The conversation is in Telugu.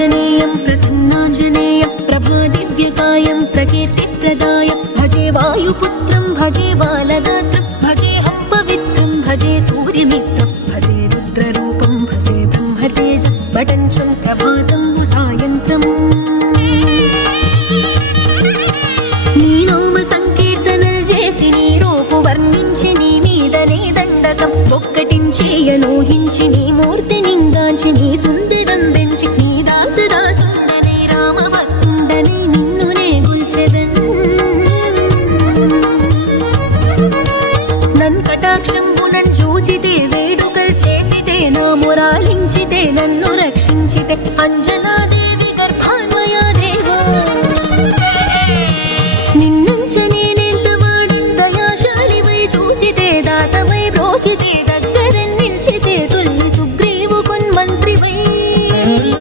आञ्जनेयं प्रसन्नाञ्जनेयं प्रभादिव्यकायं प्रकीर्तिप्रदाय भजे वायुपुत्रं भजे बालगात्रं भजेऽहं पवित्रं भजे सूर्यमित्रं भजे रुद्ररूपं भजे ब्रह्मतेजं वटञ्चं प्रभातं सायन्त्रम् నీ నామ సంకీర్తనలు చేసి నీ రూపు వర్ణించి నీ మీదనే దండకం ఒక్కటించేయనూహించి నీ మూర్తి నిందాంచి నీ సుందరం పెంచి నీ దాసదాసుండనే రామభక్తుండనే నిన్నునే గుల్చెదన్ నన్ కటాక్షంబునన్ చూచితే వేడుకలు చేసితే నా మురాలించితే నన్ను రక్షించితే అంజన